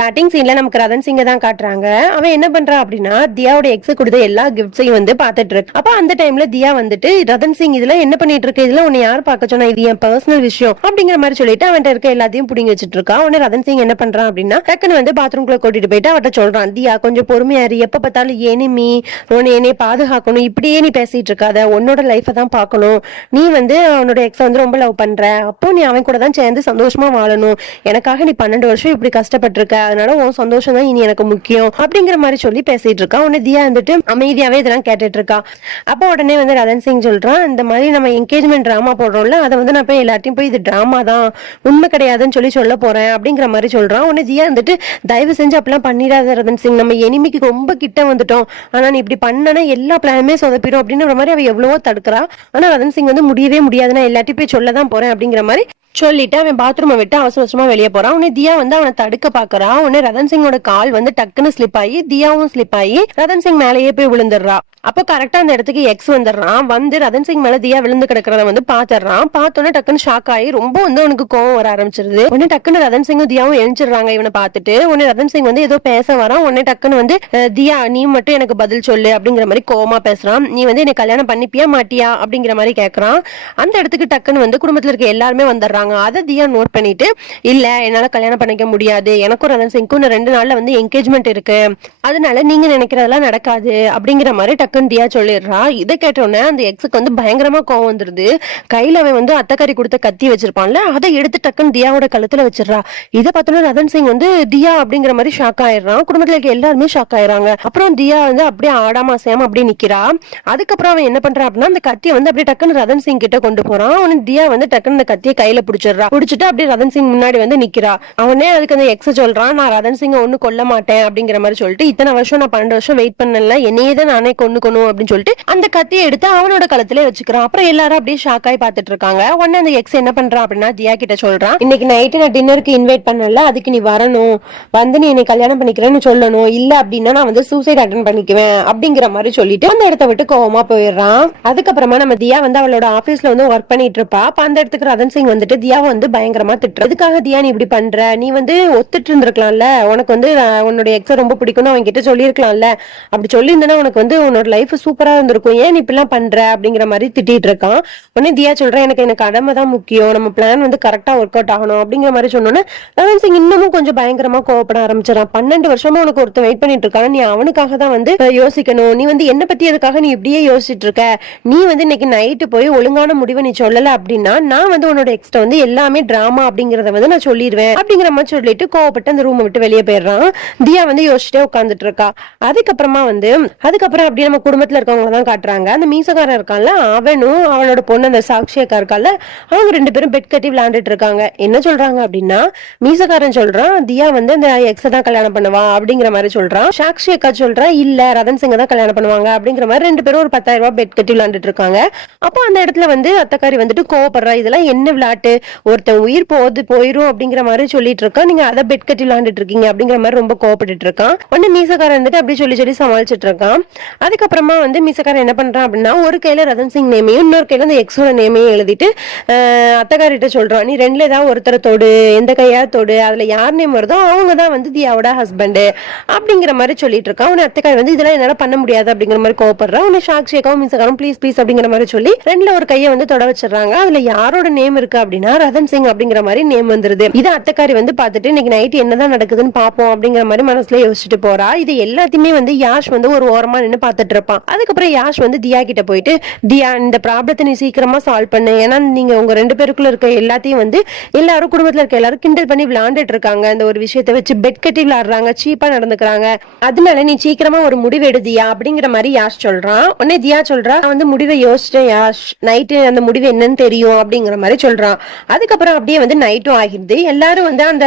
Starting சீன்ல நமக்கு ரதன் சிங்க தான் காட்டுறாங்க. அவன் என்ன பண்றான் அப்படின்னா தியாவோட எக்ஸ் கொடுத்த எல்லா கிஃப்ட்ஸையும் வந்து பாத்துட்டு இருக்கு. அப்ப அந்த டைம்ல தியா வந்துட்டு ரதன் சிங் இதுல என்ன பண்ணிட்டு இருக்கு? இதுல உன்னை யார் பார்க்க சொன்னா இது என் பர்சனல் விஷயம் அப்படிங்கிற மாதிரி சொல்லிட்டு அவன்கிட்ட இருக்க எல்லாத்தையும் புடிங்கி வச்சிட்டு இருக்கான் உடனே ரதன் சிங் என்ன பண்றான் அப்படின்னா டக்குன்னு வந்து பாத்ரூம்குள்ள கூட்டிட்டு போயிட்டு அவட்ட சொல்றான் தியா கொஞ்சம் பொறுமையாரு எப்ப பார்த்தாலும் எனிமி உன்னை என்னை பாதுகாக்கணும். இப்படியே நீ பேசிட்டு இருக்காத. உன்னோட லைஃபை தான் பார்க்கணும். நீ வந்து அவனோட எக்ஸ் வந்து ரொம்ப லவ் பண்ற. அப்போ நீ அவன் கூட தான் சேர்ந்து சந்தோஷமா வாழணும். எனக்காக நீ பன்னெண்டு வருஷம் இப்படி கஷ்டப்பட்டிருக்க. அதனால உன் சந்தோஷம் தான் இனி எனக்கு முக்கியம் அப்படிங்கிற மாதிரி சொல்லி பேசிட்டு இருக்கா. உடனே தியா வந்துட்டு அமைதியாவே இதெல்லாம் கேட்டுட்டு இருக்கா. அப்போ உடனே வந்து ரதன் சிங் சொல்றான் இந்த மாதிரி நம்ம என்கேஜ்மெண்ட் டிராமா போடுறோம்ல அதை வந்து நான் போய் எல்லாத்தையும் போய் இது டிராமா தான் உண்மை கிடையாதுன்னு சொல்லி சொல்ல போறேன் அப்படிங்கிற மாதிரி சொல்றான். உடனே தியா வந்துட்டு தயவு செஞ்சு அப்படிலாம் பண்ணிடாத ரதன் சிங் நம்ம எனிமிக்கு ரொம்ப கிட்ட வந்துட்டோம். ஆனா நீ இப்படி பண்ணனா எல்லா பிளானுமே சொதப்பிடும் அப்படின்ற மாதிரி அவ எவ்வளவோ தடுக்கிறா. ஆனா ரதன் சிங் வந்து முடியவே முடியாது நான் எல்லாத்தையும் போய் சொல்ல தான் போறேன் அப்படிங்கிற மாதிரி சொல்லிட்டு அவன் பாத்ரூமை விட்டு அவசர அவசரமா வெளியே போறான். உடனே தியா வந்து அவனை தடுக்க பாக்குறான் உடனே ரதன் சிங்கோட கால் வந்து டக்குன்னு ஸ்லிப் ஆகி தியாவும் ஸ்லிப் ஆகி ரதன் சிங் மேலேயே போய் விழுந்துடுறா. அப்போ கரெக்டா அந்த இடத்துக்கு எக்ஸ் வந்துடுறான். வந்து ரதன் சிங் மேல தியா விழுந்து கிடக்கிறத வந்து பாத்துறான் பார்த்தோன்னே டக்குன்னு ஷாக் ஆகி ரொம்ப வந்து உனக்கு கோவம் வர ஆரம்பிச்சிருது. உடனே டக்குன்னு ரதன் சிங்கும் தியாவும் எழுச்சிடுறாங்க இவனை பார்த்துட்டு. உடனே ரதன் சிங் வந்து ஏதோ பேச வரான். உடனே டக்குன்னு வந்து தியா நீ மட்டும் எனக்கு பதில் சொல்லு அப்படிங்கிற மாதிரி கோவமா பேசுறான். நீ வந்து என்னை கல்யாணம் பண்ணிப்பியா மாட்டியா? அப்படிங்கிற மாதிரி கேக்குறான். அந்த இடத்துக்கு டக்குன்னு வந்து குடும்பத்துல இருக்க எல்லாருமே வந்துடுறாங்க. அதை தியா நோட் பண்ணிட்டு இல்ல என்னால கல்யாணம் பண்ணிக்க முடியாது. எனக்கும் ரதன் சிங்க்கும் ரெண்டு நாள்ல வந்து என்கேஜ்மெண்ட் இருக்கு. அதனால நீங்க நினைக்கிறதெல்லாம் நடக்காது அப்படிங்கிற மாதிரி டக்குன்னு தியா சொல்லிடுறா. இதை கேட்டோன்னே அந்த எக்ஸுக்கு வந்து பயங்கரமா கோவம் வந்துருது. கையில அவன் வந்து அத்தக்கறி கொடுத்த கத்தி வச்சிருப்பான்ல அதை எடுத்து டக்குன்னு தியாவோட கழுத்துல வச்சிடுறா. இதை பார்த்தோன்னா ரதன் சிங் வந்து தியா அப்படிங்கிற மாதிரி ஷாக் ஆயிடுறான். குடும்பத்துல இருக்க எல்லாருமே ஷாக் ஆயிடுறாங்க. அப்புறம் தியா வந்து அப்படியே ஆடாம அசையாம அப்படியே நிக்கிறா. அதுக்கப்புறம் அவன் என்ன பண்றான் அப்படின்னா அந்த கத்தியை வந்து அப்படியே டக்குன்னு ரதன் சிங் கிட்ட கொண்டு போறான். அவனு தியா வந்து டக்குன்னு அந்த கத்தியை கையில பிடிச்சிடுறா. பிடிச்சிட்டு அப்படியே ரதன் சிங் முன்னாடி வந்து நிக்கிறா. அவனே அதுக்கு அந்த எக்ஸ சொல்றான் நான் ரதன் சிங்க ஒண்ணு கொல்ல மாட்டேன் அப்படிங்கிற மாதிரி சொல்லிட்டு இத்தனை வருஷம் நான் பன்னெண்டு வருஷம் வெயிட் பண்ணல என்னையே தான் நானே கொண்டுக்கணும் அப்படின்னு சொல்லிட்டு அந்த கத்தியை எடுத்து அவனோட கழுத்துல வச்சுக்கிறான். அப்புறம் எல்லாரும் அப்படியே ஷாக் ஆகி பார்த்துட்டு இருக்காங்க. உடனே அந்த எக்ஸ் என்ன பண்றான் அப்படின்னா தியா கிட்ட சொல்றான். இன்னைக்கு நைட்டு நான் டின்னருக்கு இன்வைட் பண்ணல அதுக்கு நீ வரணும். வந்து நீ என்னை கல்யாணம் பண்ணிக்கிறேன்னு சொல்லணும். இல்ல அப்படின்னா நான் வந்து சூசைட் அட்டன் பண்ணிக்குவேன் அப்படிங்கிற மாதிரி சொல்லிட்டு அந்த இடத்த விட்டு கோவமா போயிடுறான். அதுக்கப்புறமா நம்ம தியா வந்து அவளோட ஆபீஸ்ல வந்து ஒர்க் பண்ணிட்டு இருப்பா. அப்ப அந்த இடத்துக்கு ரதன் சிங் வந்துட்டு தியாவை வந்து பயங்கரமா திட்டுறதுக்காக தியா நீ இப்படி பண்ற? நீ வந்து ஒத்துட்டு இருந்திருக்கலாம். சொல்லியிருக்கலாம்ல. உனக்கு வந்து உன்னுடைய உன்னோட ரொம்ப பிடிக்கும்னு அவன் கிட்ட சொல்லியிருக்கலாம்ல. அப்படி சொல்லியிருந்தேன்னா உனக்கு வந்து உன்னோட லைஃப் சூப்பரா இருந்திருக்கும். ஏன் நீ இப்படிலாம் பண்ற? அப்படிங்கிற மாதிரி திட்டிட்டு இருக்கான். உடனே தியா சொல்றேன் எனக்கு எனக்கு கடமை தான் முக்கியம். நம்ம பிளான் வந்து கரெக்டா ஒர்க் அவுட் ஆகணும். அப்படிங்கிற மாதிரி சொன்னோன்னே ரவன் சிங் இன்னமும் கொஞ்சம் பயங்கரமா கோவப்பட ஆரம்பிச்சிடான் பன்னெண்டு வருஷமா உனக்கு ஒருத்தன் வெயிட் பண்ணிட்டு இருக்கான். நீ அவனுக்காக தான் வந்து யோசிக்கணும். நீ வந்து என்ன பத்தி அதுக்காக நீ இப்படியே யோசிச்சுட்டு இருக்க? நீ வந்து இன்னைக்கு நைட்டு போய் ஒழுங்கான முடிவை நீ சொல்லல அப்படின்னா நான் வந்து உன்னோட எக்ஸ்ட வந்து எல்லாமே டிராமா அப்படிங்கறத வந்து நான் சொல்லிடுவேன் அப்படிங்கிற மாதிரி சொல்லிட்டு கோவப்பட்டு அந்த ரூம் விட்டு வெளியே போயிடுறான். தியா வந்து யோசிச்சுட்டே உட்காந்துட்டு இருக்கா அதுக்கப்புறமா வந்து அதுக்கப்புறம் அப்படியே நம்ம குடும்பத்துல இருக்கவங்க தான் காட்டுறாங்க. அந்த மீசக்காரன் இருக்கான்ல அவனும் அவனோட பொண்ணு அந்த சாக்ஷி அக்கா இருக்கான்ல அவங்க ரெண்டு பேரும் பெட் கட்டி விளையாண்டுட்டு இருக்காங்க. என்ன சொல்றாங்க அப்படின்னா மீசக்காரன் சொல்றான் தியா வந்து அந்த எக்ஸ தான் கல்யாணம் பண்ணுவா அப்படிங்கிற மாதிரி சொல்றான். சாக்ஷி அக்கா சொல்றா இல்ல ரதன் சிங்க தான் கல்யாணம் பண்ணுவாங்க அப்படிங்கிற மாதிரி ரெண்டு பேரும் ஒரு பத்தாயிரம் ரூபாய் பெட் கட்டி விளையாண்டுட்டு இருக்காங்க. அப்போ அந்த இடத்துல வந்து அத்தக்காரி வந்துட்டு கோவப்படுறா இதெல்லாம் என்ன விளையாட்டு? ஒருத்தன் உயிர் போகுது போயிரும் அப்படிங்கிற மாதிரி சொல்லிட்டு இருக்கான் நீங்க அதை பெட் கட்டி விளையாண்டு விளையாண்டுட்டு இருக்கீங்க அப்படிங்கிற மாதிரி ரொம்ப கோவப்பட்டுட்டு இருக்கான் உடனே மீசக்காரன் வந்துட்டு அப்படி சொல்லி சொல்லி சமாளிச்சுட்டு இருக்கான் அதுக்கப்புறமா வந்து மீசக்காரன் என்ன பண்றான் அப்படின்னா ஒரு கையில ரதன் சிங் நேமையும் இன்னொரு கையில அந்த எக்ஸோட நேமையும் எழுதிட்டு ஆஹ், அத்தக்காரிட்ட சொல்றான் நீ ரெண்டுல ஏதாவது ஒருத்தரை தொடு எந்த கையா தொடு அதுல யார் நேம் வருதோ அவங்க தான் வந்து தியாவோட ஹஸ்பண்ட் அப்படிங்கிற மாதிரி சொல்லிட்டு இருக்கான் உன அத்தக்காரி வந்து இதெல்லாம் என்னால பண்ண முடியாது அப்படிங்கிற மாதிரி கோவப்படுறான். உன்னை சாக்ஷியக்காவும் மீசக்காரும் ப்ளீஸ் ப்ளீஸ் அப்படிங்கிற மாதிரி சொல்லி ரெண்டுல ஒரு கையை வந்து தொட வச்சிடறாங்க. அதுல யாரோட நேம் இருக்கு அப்படின்னா ரதன் சிங் அப்படிங்கிற மாதிரி நேம் வந்துருது. இது அத்தக்காரி வந்து பார்த்துட்டு இன்னைக்கு நைட் என்னதான் நடக்குதுன்னு பார்ப்போம் அப்படிங்கிற மாதிரி மனசுல யோசிச்சுட்டு போறா. இது எல்லாத்தையுமே வந்து யாஷ் வந்து ஒரு ஓரமா நின்று பார்த்துட்டு இருப்பான். அதுக்கப்புறம் யாஷ் வந்து தியா கிட்ட போயிட்டு தியா இந்த ப்ராப்ளத்தை நீ சீக்கிரமா சால்வ் பண்ணு. ஏன்னா நீங்க உங்க ரெண்டு பேருக்குள்ள இருக்க எல்லாத்தையும் வந்து எல்லாரும் குடும்பத்துல இருக்க எல்லாரும் கிண்டல் பண்ணி விளையாண்டுட்டு இருக்காங்க. அந்த ஒரு விஷயத்தை வச்சு பெட் கட்டி விளையாடுறாங்க சீப்பா நடந்துக்கிறாங்க. அதனால நீ சீக்கிரமா ஒரு முடிவு எடுதியா அப்படிங்கிற மாதிரி யாஷ் சொல்றான். உடனே தியா சொல்றா வந்து முடிவை யோசிச்சேன் யாஷ். நைட்டு அந்த முடிவு என்னன்னு தெரியும் அப்படிங்கிற மாதிரி சொல்றான். அதுக்கப்புறம் அப்படியே வந்து நைட்டும் ஆகிடுது. எல்லாரும் வந்து அந்த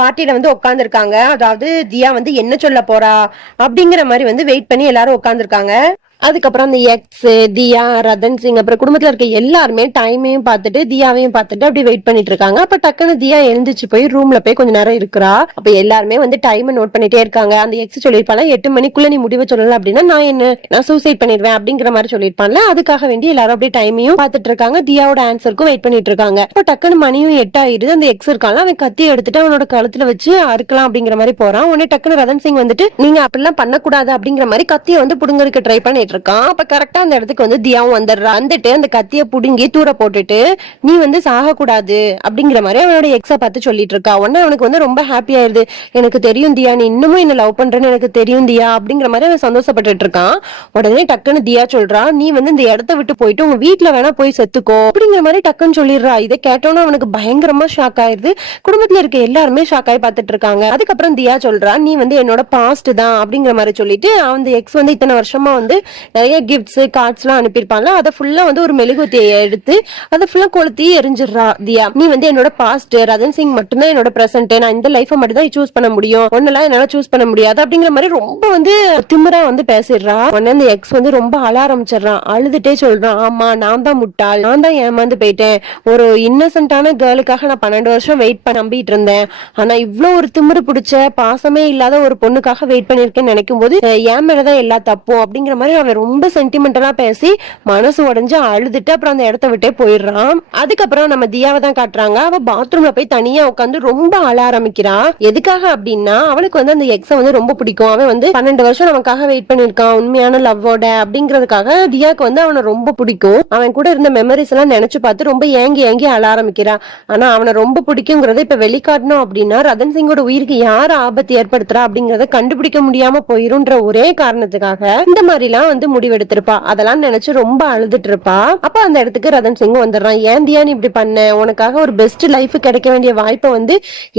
பார்ட்டியில வந்து உட்காந்துருக்காங்க அதாவது தியா வந்து என்ன சொல்ல போறா? அப்படிங்கிற மாதிரி வந்து வெயிட் பண்ணி எல்லாரும் உட்காந்துருக்காங்க அதுக்கப்புறம் அந்த எக்ஸ் தியா ரதன் சிங் அப்புறம் குடும்பத்துல இருக்க எல்லாருமே டைமையும் பார்த்துட்டு தியாவையும் பார்த்துட்டு அப்படி வெயிட் பண்ணிட்டு இருக்காங்க. அப்ப டக்குன்னு தியா எழுந்துச்சு போய் ரூம்ல போய் கொஞ்ச நேரம் இருக்கிறா. அப்ப எல்லாருமே வந்து டைம் நோட் பண்ணிட்டே இருக்காங்க. அந்த எக்ஸ் சொல்லிருப்பாங்க எட்டு மணிக்குள்ள நீ முடிவை சொல்லல அப்படின்னா நான் என்ன? நான் சூசைட் பண்ணிடுவேன் அப்படிங்கிற மாதிரி சொல்லியிருப்பான்ல அதுக்காக வேண்டி எல்லாரும் அப்படியே டைமையும் பார்த்துட்டு இருக்காங்க. தியாவோட ஆன்சருக்கும் வெயிட் பண்ணிட்டு இருக்காங்க. அப்ப டக்குன்னு மணியும் எட்டு அந்த எக்ஸ் இருக்காங்க அவன் கத்தி எடுத்துட்டு அவனோட கழுத்துல வச்சு அறுக்கலாம் அப்படிங்கிற மாதிரி போறான். உடனே டக்குன்னு ரதன் சிங் வந்துட்டு நீங்க அப்படிலாம் பண்ணக்கூடாது அப்படிங்கிற மாதிரி கத்தியை வந்து புடுங்கறதுக்கு ட்ரை பண்ணிட்டு இருக்கான் அப்ப கரெக்டா அந்த இடத்துக்கு வந்து தியாவும் வந்துடுறா. வந்துட்டு அந்த கத்திய புடுங்கி தூர போட்டுட்டு நீ வந்து சாகக்கூடாது அப்படிங்கிற மாதிரி அவனோட எக்ஸை பார்த்து சொல்லிட்டு இருக்கா உடனே அவனுக்கு வந்து ரொம்ப ஹாப்பி ஆயிருது. எனக்கு தெரியும் தியா நீ இன்னமும் என்ன லவ் பண்றேன்னு எனக்கு தெரியும் தியா அப்படிங்கிற மாதிரி அவன் சந்தோஷப்பட்டுட்டு இருக்கான் உடனே டக்குன்னு தியா சொல்றா நீ வந்து இந்த இடத்த விட்டு போயிட்டு உங்க வீட்டுல வேணா போய் செத்துக்கோ அப்படிங்கிற மாதிரி டக்குன்னு சொல்லிடுறா. இதை கேட்டோன்னு அவனுக்கு பயங்கரமா ஷாக் ஆயிருது. குடும்பத்துல இருக்க எல்லாருமே ஷாக் ஆகி பார்த்துட்டு இருக்காங்க அதுக்கப்புறம் தியா சொல்றா நீ வந்து என்னோட பாஸ்ட் தான் அப்படிங்கிற மாதிரி சொல்லிட்டு அந்த எக்ஸ் வந்து இத்தனை வருஷமா வந்து நிறைய கிஃப்ட்ஸ் கார்ட்ஸ் எல்லாம் அனுப்பியிருப்பாங்க. அதை ஃபுல்லா வந்து ஒரு மெழுகுத்தியை எடுத்து அதை ஃபுல்லா கொளுத்தி எரிஞ்சிடுறா தியா. நீ வந்து என்னோட பாஸ்ட் ரதன் சிங் மட்டும்தான் என்னோட பிரசன்ட் நான் இந்த லைஃபை மட்டும் தான் சூஸ் பண்ண முடியும். ஒன்னெல்லாம் என்னால சூஸ் பண்ண முடியாது. அப்படிங்கிற மாதிரி ரொம்ப வந்து திமிரா வந்து பேசிடுறா. உடனே அந்த எக்ஸ் வந்து ரொம்ப அழ ஆரம்பிச்சிடுறான் அழுதுட்டே சொல்றான் ஆமா நான் தான் முட்டாள். நான் தான் ஏமாந்து போயிட்டேன். ஒரு இன்னசென்ட்டான கேர்ளுக்காக நான் பன்னெண்டு வருஷம் வெயிட் பண்ண நம்பிட்டு இருந்தேன். ஆனா இவ்வளவு ஒரு திமிரு பிடிச்ச பாசமே இல்லாத ஒரு பொண்ணுக்காக வெயிட் பண்ணிருக்கேன் நினைக்கும் போது ஏன் என் மேலதான் எல்லா தப்பும்? அப்படிங்கிற மாதிரி அவன் ரொம்ப சென்டிமெண்டலா பேசி மனசு உடஞ்சு அழுதுட்டு அப்புறம் அந்த இடத்த விட்டே போயிடுறான். அதுக்கப்புறம் நம்ம தியாவை தான் காட்டுறாங்க. அவ பாத்ரூம்ல போய் தனியா உட்காந்து ரொம்ப அழ ஆரம்பிக்கிறா. எதுக்காக அப்படின்னா அவளுக்கு வந்து அந்த எக்ஸ வந்து ரொம்ப பிடிக்கும். அவன் வந்து பன்னெண்டு வருஷம் நமக்காக வெயிட் பண்ணிருக்கான் உண்மையான லவ்வோட அப்படிங்கறதுக்காக தியாக்கு வந்து அவனை ரொம்ப பிடிக்கும். அவன் கூட இருந்த மெமரிஸ் எல்லாம் நினைச்சு பார்த்து ரொம்ப ஏங்கி ஏங்கி அழ ஆரம்பிக்கிறா. ஆனா அவனை ரொம்ப பிடிக்குங்கிறத இப்ப வெளிக்காட்டணும் அப்படின்னா ரதன் சிங்கோட உயிருக்கு யார் ஆபத்து ஏற்படுத்துறா அப்படிங்கறத கண்டுபிடிக்க முடியாம போயிரும்ன்ற ஒரே காரணத்துக்காக இந்த மாதிரி எல்லாம் வந்து முடிவெடுத்திருப்பா. அதெல்லாம் நினைச்சு ரொம்ப அழுதுட்டு இருப்பா அப்ப அந்த இடத்துக்கு ரதன் சிங் வந்துடுறான். ஏன் தியா நீ இப்படி பண்ண? உனக்காக ஒரு பெஸ்ட் லைஃப் கிடைக்க வேண்டிய வாய்ப்பை வந்து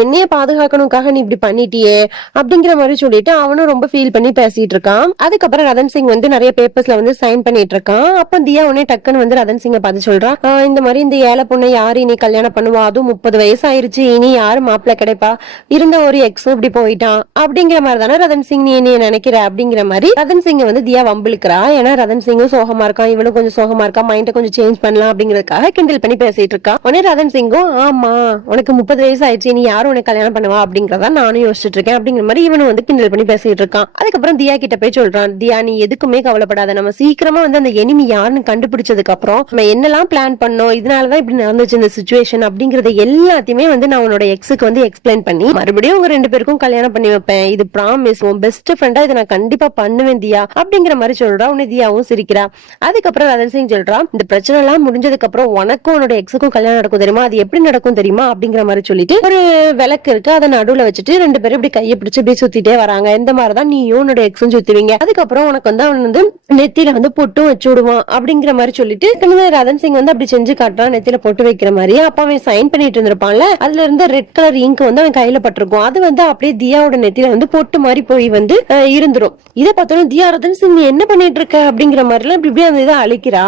என்னைய பாதுகாக்கணுக்காக நீ இப்படி பண்ணிட்டியே? அப்படிங்கிற மாதிரி சொல்லிட்டு அவனும் ரொம்ப ஃபீல் பண்ணி பேசிட்டு இருக்கான் அதுக்கப்புறம் ரதன் சிங் வந்து நிறைய பேப்பர்ஸ்ல வந்து சைன் பண்ணிட்டு இருக்கான் அப்ப தியா உடனே டக்குன்னு வந்து ரதன் சிங்கை பார்த்து சொல்றான் இந்த மாதிரி இந்த ஏழை பொண்ணை யாரு இனி கல்யாணம் பண்ணுவா? அதுவும் முப்பது வயசு ஆயிருச்சு இனி யாரு மாப்பிள்ள கிடைப்பா? இருந்த ஒரு எக்ஸும் இப்படி போயிட்டான். அப்படிங்கிற மாதிரி தானே ரதன் சிங் நீ என்ன நினைக்கிற? அப்படிங்கிற மாதிரி ரதன் சிங் வந்து தியா இருக்கிறா? ஏன்னா ரதன் சிங்கும் சோகமா இருக்கான் இவனும் கொஞ்சம் சோகமா இருக்கா மைண்ட கொஞ்சம் சேஞ்ச் பண்ணலாம் அப்படிங்கறதுக்காக கிண்டல் பண்ணி பேசிட்டு இருக்கான் உடனே ரதன் சிங்கும் ஆமா உனக்கு முப்பது வயசு ஆயிடுச்சு நீ யாரும் உனக்கு கல்யாணம் பண்ணுவா? அப்படிங்கறத நானும் யோசிச்சுட்டு இருக்கேன். அப்படிங்கிற மாதிரி இவனும் வந்து கிண்டல் பண்ணி பேசிட்டு இருக்கான். அதுக்கப்புறம் தியா கிட்ட போய் சொல்றான் தியா நீ எதுக்குமே கவலைப்படாத. நம்ம சீக்கிரமா வந்து அந்த எனிமி யாருன்னு கண்டுபிடிச்சதுக்கு அப்புறம் நம்ம என்னெல்லாம் பிளான் பண்ணோம் இதனாலதான் இப்படி நடந்துச்சு இந்த சுச்சுவேஷன் அப்படிங்கறத எல்லாத்தையுமே வந்து நான் உன்னோட எக்ஸுக்கு வந்து எக்ஸ்பிளைன் பண்ணி மறுபடியும் உங்க ரெண்டு பேருக்கும் கல்யாணம் பண்ணி வைப்பேன். இது ப்ராமிஸ் உன் பெஸ்ட் ஃப்ரெண்டா இதை நான் கண்டிப்பா பண்ணுவேன் தியா அப்படிங்கிற மாதிரி சொல்றான் உன்னை தியாவும் சிரிக்கிறா அதுக்கப்புறம் ரதன் சிங் சொல்றான் இந்த பிரச்சனை எல்லாம் முடிஞ்சதுக்கு அப்புறம் உனக்கும் உன்னோட எக்ஸுக்கும் கல்யாணம் நடக்கும் தெரியுமா? அது எப்படி நடக்கும் தெரியுமா? அப்படிங்கிற மாதிரி சொல்லிட்டு ஒரு விளக்கு இருக்கு. அதை நடுவுல வச்சுட்டு ரெண்டு பேரும் இப்படி கையை பிடிச்சு இப்படி சுத்திட்டே வராங்க. இந்த மாதிரிதான் நீயும் உன்னோட எக்ஸும் சுத்துவீங்க. அதுக்கப்புறம் உனக்கு வந்து அவன் வந்து நெத்தியில வந்து பொட்டும் வச்சு விடுவான். அப்படிங்கிற மாதிரி சொல்லிட்டு ரதன் சிங் வந்து அப்படி செஞ்சு காட்டுறான் நெத்தியில பொட்டு வைக்கிற மாதிரி. அப்ப அவன் சைன் பண்ணிட்டு இருந்திருப்பான்ல அதுல இருந்து ரெட் கலர் இங்க் வந்து அவன் கையில பட்டிருக்கும். அது வந்து அப்படியே தியாவோட நெத்தியில வந்து பொட்டு மாதிரி போய் வந்து இருந்துரும். இதை பார்த்தோம் தியா ரதன் சிங் என்ன பண்ணி பண்ணிட்டு இருக்க அப்படிங்கிற மாதிரி எல்லாம் இப்படி இப்படி அந்த இதை அழிக்கிறா.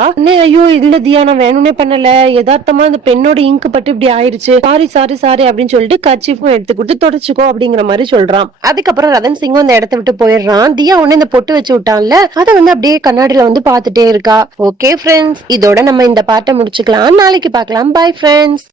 ஐயோ இல்ல தியா நான் வேணும்னே பண்ணல. யதார்த்தமா அந்த பெண்ணோட இங்கு பட்டு இப்படி ஆயிருச்சு. சாரி சாரி சாரி அப்படின்னு சொல்லிட்டு கர்ச்சிஃபும் எடுத்து கொடுத்து தொடச்சுக்கோ அப்படிங்கிற மாதிரி சொல்றான். அதுக்கப்புறம் ரதன் சிங்கும் அந்த இடத்த விட்டு போயிடுறான். தியா உடனே இந்த பொட்டு வச்சு விட்டான்ல அதை வந்து அப்படியே கண்ணாடியில வந்து பாத்துட்டே இருக்கா. ஓகே ஃப்ரெண்ட்ஸ் இதோட நம்ம இந்த பாட்டை முடிச்சுக்கலாம். நாளைக்கு பார்க்கலாம். Bye friends